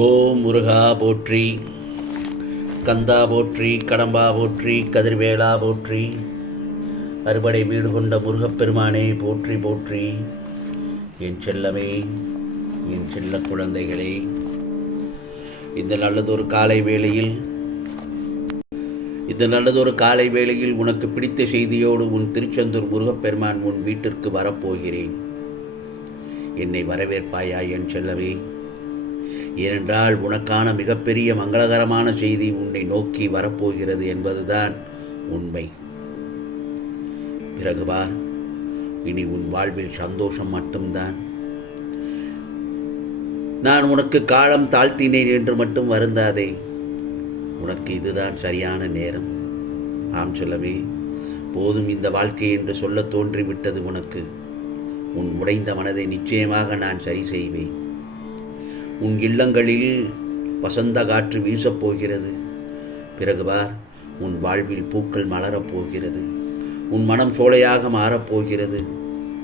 ஓம் முருகா போற்றி, கந்தா போற்றி, கடம்பா போற்றி, கதிர்வேலா போற்றி, அறுபடை வீடு கொண்ட முருகப்பெருமானே போற்றி போற்றி. என் செல்லமே, என் செல்ல குழந்தைகளே, இந்த நல்லதொரு காலை வேளையில் உனக்கு பிடித்த செய்தியோடு உன் திருச்செந்தூர் முருகப்பெருமான் உன் வீட்டிற்கு வரப்போகிறேன். என்னை வரவேற்பாயா என் செல்லவே? ஏனென்றால் உனக்கான மிகப்பெரிய மங்களகரமான செய்தி உன்னை நோக்கி வரப்போகிறது என்பதுதான் உண்மை. பிறகு பார், இனி உன் வாழ்வில் சந்தோஷம் மட்டும்தான். நான் உனக்கு காலம் தாழ்த்தினேன் என்று மட்டும் வருந்தாதே. உனக்கு இதுதான் சரியான நேரம். ஆம் சொல்லவே, போதும் இந்த வாழ்க்கை என்று சொல்ல தோன்றிவிட்டது உனக்கு. உன் உடைந்த மனதை நிச்சயமாக நான் சரி செய்வேன். உன் இல்லங்களில் வசந்த காற்று வீசப்போகிறது. பிறகு பார், உன் வாழ்வில் பூக்கள் மலரப்போகிறது. உன் மனம் சோலையாக மாறப்போகிறது.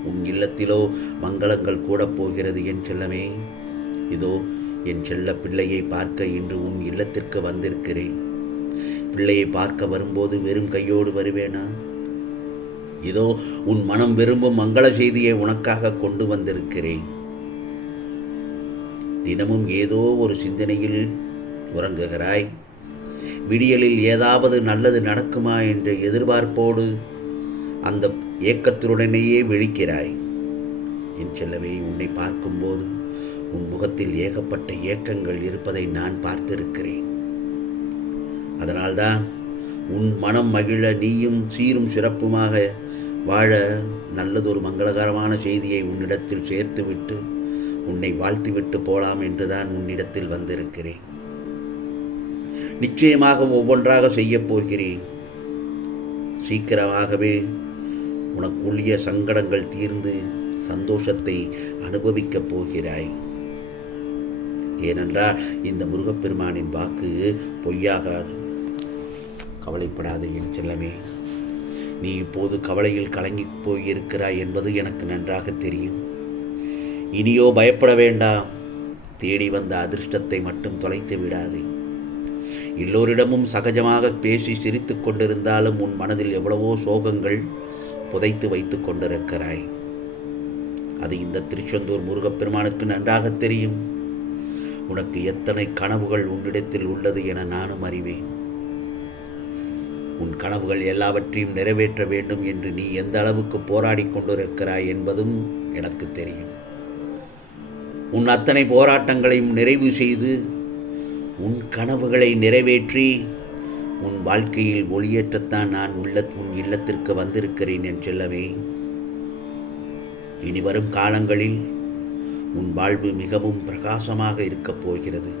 உன் இல்லத்திலோ மங்களங்கள் கூடப் போகிறது என் செல்லமே. இதோ என் செல்ல பிள்ளையை பார்க்க இன்று உன் இல்லத்திற்கு வந்திருக்கிறேன். பிள்ளையை பார்க்க வரும்போது வெறும் கையோடு வருவேனா? இதோ உன் மனம் விரும்பும் மங்கள செய்தியை உனக்காக கொண்டு வந்திருக்கிறேன். தினமும் ஏதோ ஒரு சிந்தனையில் உறங்குகிறாய். விடியலில் ஏதாவது நல்லது நடக்குமா என்ற எதிர்பார்ப்போடு அந்த ஏக்கத்துடனேயே விழிக்கிறாய். என் செல்லவே, உன்னை பார்க்கும்போது உன் முகத்தில் ஏகப்பட்ட ஏக்கங்கள் இருப்பதை நான் பார்த்திருக்கிறேன். அதனால்தான் உன் மனம் மகிழ, நீயும் சீரும் சிறப்புமாக வாழ நல்லதொரு மங்களகரமான செய்தியை உன்னிடத்தில் சேர்த்துவிட்டு உன்னை வாழ்த்திவிட்டு போலாம் என்றுதான் உன்னிடத்தில் வந்திருக்கிறேன். நிச்சயமாக ஒவ்வொன்றாக செய்யப் போகிறேன். சீக்கிரமாகவே உனக்குள்ளிய சங்கடங்கள் தீர்ந்து சந்தோஷத்தை அனுபவிக்கப் போகிறாய். ஏனென்றால் இந்த முருகப்பெருமானின் வாக்கு பொய்யாகாது. கவலைப்படாதே என் செல்லமே. நீ இப்போது கவலையில் கலங்கி போயிருக்கிறாய் என்பது எனக்கு நன்றாக தெரியும். இனியோ பயப்பட வேண்டாம். தேடி வந்த அதிர்ஷ்டத்தை மட்டும் தொலைத்து விடாதே. எல்லோரிடமும் சகஜமாக பேசி சிரித்து கொண்டிருந்தாலும் உன் மனதில் எவ்வளவோ சோகங்கள் புதைத்து வைத்து கொண்டிருக்கிறாய். அது இந்த திருச்செந்தூர் முருகப்பெருமானுக்கு நன்றாக தெரியும். உனக்கு எத்தனை கனவுகள் உன்னிடத்தில் உள்ளது என நானும் அறிவேன். உன் கனவுகள் எல்லாவற்றையும் நிறைவேற்ற வேண்டும் என்று நீ எந்த அளவுக்கு போராடி கொண்டிருக்கிறாய் என்பதும் எனக்கு தெரியும். உன் அத்தனை போராட்டங்களையும் நிறைவு செய்து உன் கனவுகளை நிறைவேற்றி உன் வாழ்க்கையில் ஒளியேற்றத்தான் நான் உன் இல்லத்திற்கு வந்திருக்கிறேன் என் செல்லவே. இனி வரும் காலங்களில் உன் வாழ்வு மிகவும் பிரகாசமாக இருக்கப் போகிறது.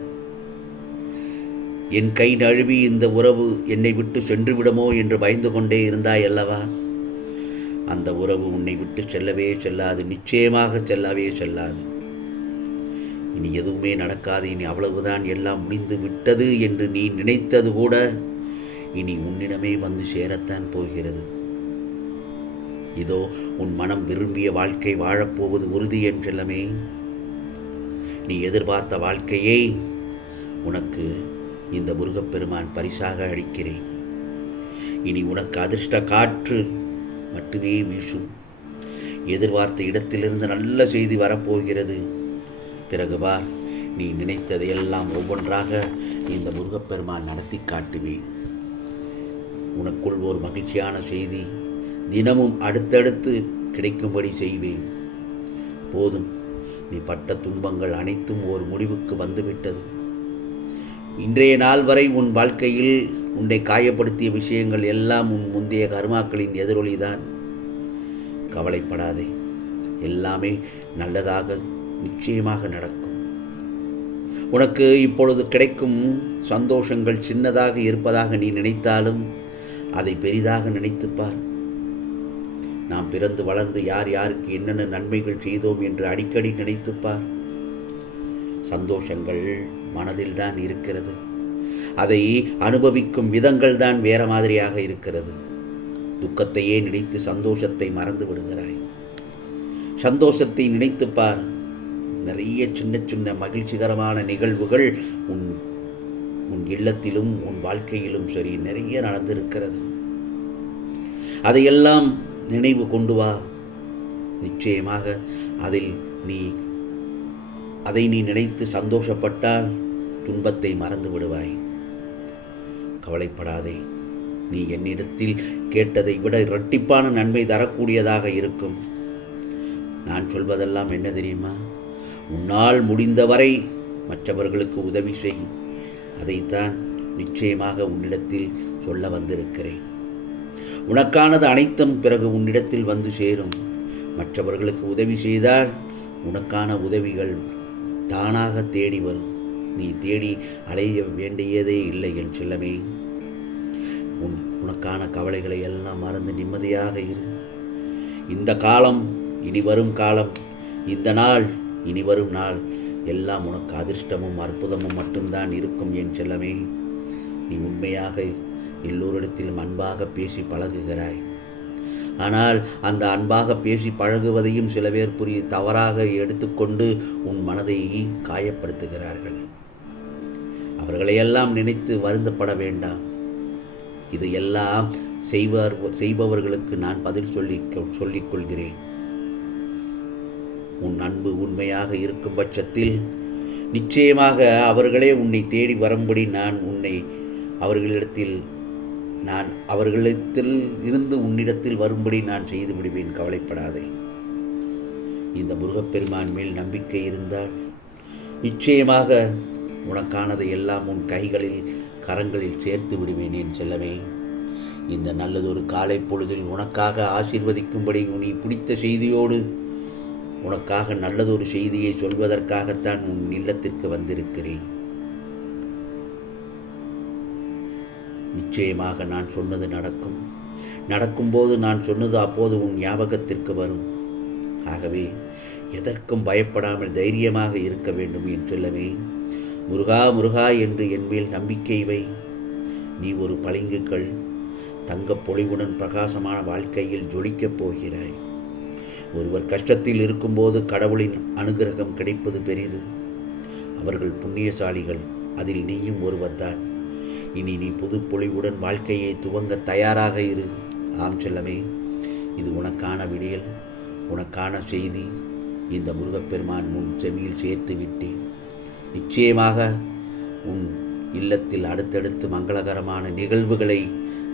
என் கை நழுவி இந்த உறவு என்னை விட்டு சென்று விடுமோ என்று பயந்து கொண்டே இருந்தாய் அல்லவா? அந்த உறவு உன்னை விட்டு செல்லவே செல்லாது. நிச்சயமாக செல்லவே செல்லாது. இனி எதுவுமே நடக்காது. இனி அவ்வளவுதான், எல்லாம் முடிந்து விட்டது என்று நீ நினைத்தது கூட இனி உன்னிடமே வந்து சேரத்தான் போகிறது. இதோ உன் மனம் விரும்பிய வாழ்க்கை வாழப்போவது உறுதி என் செல்லமே. நீ எதிர்பார்த்த வாழ்க்கையை உனக்கு இந்த முருகப்பெருமான் பரிசாக அளிக்கிறேன். இனி உனக்கு அதிர்ஷ்ட காற்று மட்டுமே வீசும். எதிர்பார்த்த இடத்திலிருந்து நல்ல செய்தி வரப்போகிறது. பிறகு பார், நீ நினைத்ததையெல்லாம் ஒவ்வொன்றாக இந்த முருகப்பெருமான் நடத்தி காட்டுவேன். உனக்குள் ஒரு மகிழ்ச்சியான செய்தி தினமும் அடுத்தடுத்து கிடைக்கும்படி செய்வேன். போதும், நீ பட்ட துன்பங்கள் அனைத்தும் ஒரு முடிவுக்கு வந்துவிட்டது. இன்றைய நாள் வரை உன் வாழ்க்கையில் உன்னை காயப்படுத்திய விஷயங்கள் எல்லாம் உன் முந்தைய கர்மாக்களின் எதிரொலிதான். கவலைப்படாதே, எல்லாமே நல்லதாக நிச்சயமாக நடக்கும். உனக்கு இப்பொழுது கிடைக்கும் சந்தோஷங்கள் சின்னதாக இருப்பதாக நீ நினைத்தாலும் அதை பெரிதாக நினைத்துப்பார். நாம் பிறந்து வளர்ந்து யார் யாருக்கு என்னென்ன நன்மைகள் செய்தோம் என்று அடிக்கடி நினைத்துப்பார். சந்தோஷங்கள் மனதில் தான் இருக்கிறது. அதை அனுபவிக்கும் விதங்கள் தான் வேற மாதிரியாக இருக்கிறது. துக்கத்தையே நினைத்து சந்தோஷத்தை மறந்து விடுகிறாய். சந்தோஷத்தை நினைத்துப்பார். நிறைய சின்ன சின்ன மகிழ்ச்சிகரமான நிகழ்வுகள் உன் உன் இல்லத்திலும் உன் வாழ்க்கையிலும் சரி நிறைய நடந்திருக்கிறது. அதையெல்லாம் நினைவு கொண்டு வா. நிச்சயமாக அதை நீ நினைத்து சந்தோஷப்பட்டால் துன்பத்தை மறந்து விடுவாய். கவலைப்படாதே. நீ என்னிடத்தில் கேட்டதை விட இரட்டிப்பான நன்மை தரக்கூடியதாக இருக்கும். நான் சொல்வதெல்லாம் என்ன தெரியுமா? உன்னால் முடிந்தவரை மற்றவர்களுக்கு உதவி செய். அதைத்தான் நிச்சயமாக உன்னிடத்தில் சொல்ல வந்திருக்கிறேன். உனக்கானது அனைத்தும் பிறகு உன்னிடத்தில் வந்து சேரும். மற்றவர்களுக்கு உதவி செய்தால் உனக்கான உதவிகள் தானாக தேடி வரும். நீ தேடி அலைய வேண்டியதே இல்லை என் செல்லமே. உனக்கான கவலைகளை எல்லாம் மறந்து நிம்மதியாக இரு. இந்த காலம், இனி வரும் காலம், இந்த நாள், இனி வரும் நாள் எல்லாம் உனக்கு அதிர்ஷ்டமும் அற்புதமும் மட்டும்தான் இருக்கும் என் செல்லமே. நீ உண்மையாக எல்லோரிடத்திலும் அன்பாக பேசி பழகுகிறாய். ஆனால் அந்த அன்பாக பேசி பழகுவதையும் சில பேர் தவறாக எடுத்துக்கொண்டு உன் மனதை காயப்படுத்துகிறார்கள். அவர்களையெல்லாம் நினைத்து வருந்தப்பட வேண்டாம். இது எல்லாம் செய்பவர்களுக்கு நான் பதில் சொல்லிக் கொள்கிறேன். உன் அன்பு உண்மையாக இருக்கும் பட்சத்தில் நிச்சயமாக அவர்களே உன்னை தேடி வரும்படி அவர்களிடத்தில் இருந்து உன்னிடத்தில் வரும்படி நான் செய்து விடுவேன். கவலைப்படாதே. இந்த முருகப்பெருமான் மேல் நம்பிக்கை இருந்தால் நிச்சயமாக உனக்கானதை எல்லாம் உன் கரங்களில் சேர்த்து விடுவேன் என் செல்லவே. இந்த நல்லதொரு காலை பொழுதில் உனக்காக ஆசீர்வதிக்கும்படி நீ பிடித்த செய்தியோடு உனக்காக நல்லதொரு செய்தியை சொல்வதற்காகத்தான் உன் இல்லத்திற்கு வந்திருக்கிறேன். நிச்சயமாக நான் சொன்னது நடக்கும். நடக்கும்போது நான் சொன்னது அப்போது உன் ஞாபகத்திற்கு வரும். ஆகவே எதற்கும் பயப்படாமல் தைரியமாக இருக்க வேண்டும் என் செல்லவே. முருகா முருகா என்று என் மேல் நம்பிக்கை வை. நீ ஒரு பளிங்குக்கல். தங்கப் பொலிவுடன் பிரகாசமான வாழ்க்கையில் ஜொலிக்கப் போகிறாய். ஒருவர் கஷ்டத்தில் இருக்கும்போது கடவுளின் அனுகிரகம் கிடைப்பது பெரிது. அவர்கள் புண்ணியசாலிகள். அதில் நீயும் ஒருவர்தான். இனி நீ புது பொலிவுடன் வாழ்க்கையை துவங்க தயாராக இரு. ஆம் செல்லமே, இது உனக்கான விடியல், உனக்கான செய்தி. இந்த முருகப்பெருமான் உன் செவியில் சேர்த்து விட்டேன். நிச்சயமாக உன் இல்லத்தில் அடுத்தடுத்து மங்களகரமான நிகழ்வுகளை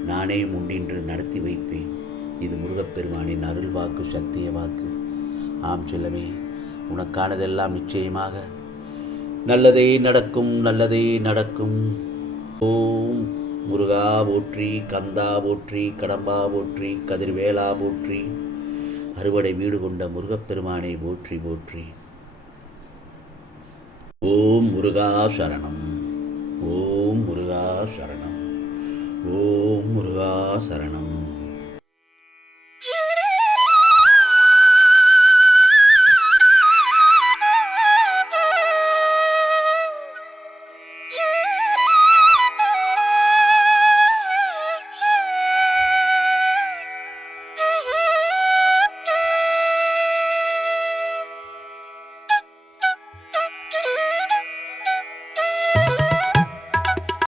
நானே முன்னின்று நடத்தி வைப்பேன். இது முருகப்பெருமானின் அருள் வாக்கு, சத்திய வாக்கு. ஆம் செல்லமே, உனக்கானதெல்லாம் நிச்சயமாக நல்லதே நடக்கும், நல்லதே நடக்கும். ஓம் முருகா போற்றி, கந்தா போற்றி, கடம்பா போற்றி, கதிர்வேலா போற்றி, அறுவடை வீடு கொண்ட முருகப்பெருமானை போற்றி போற்றி. ஓம் முருகா சரணம். ஓம் முருகா சரணம். ஓம் முருகா சரணம்.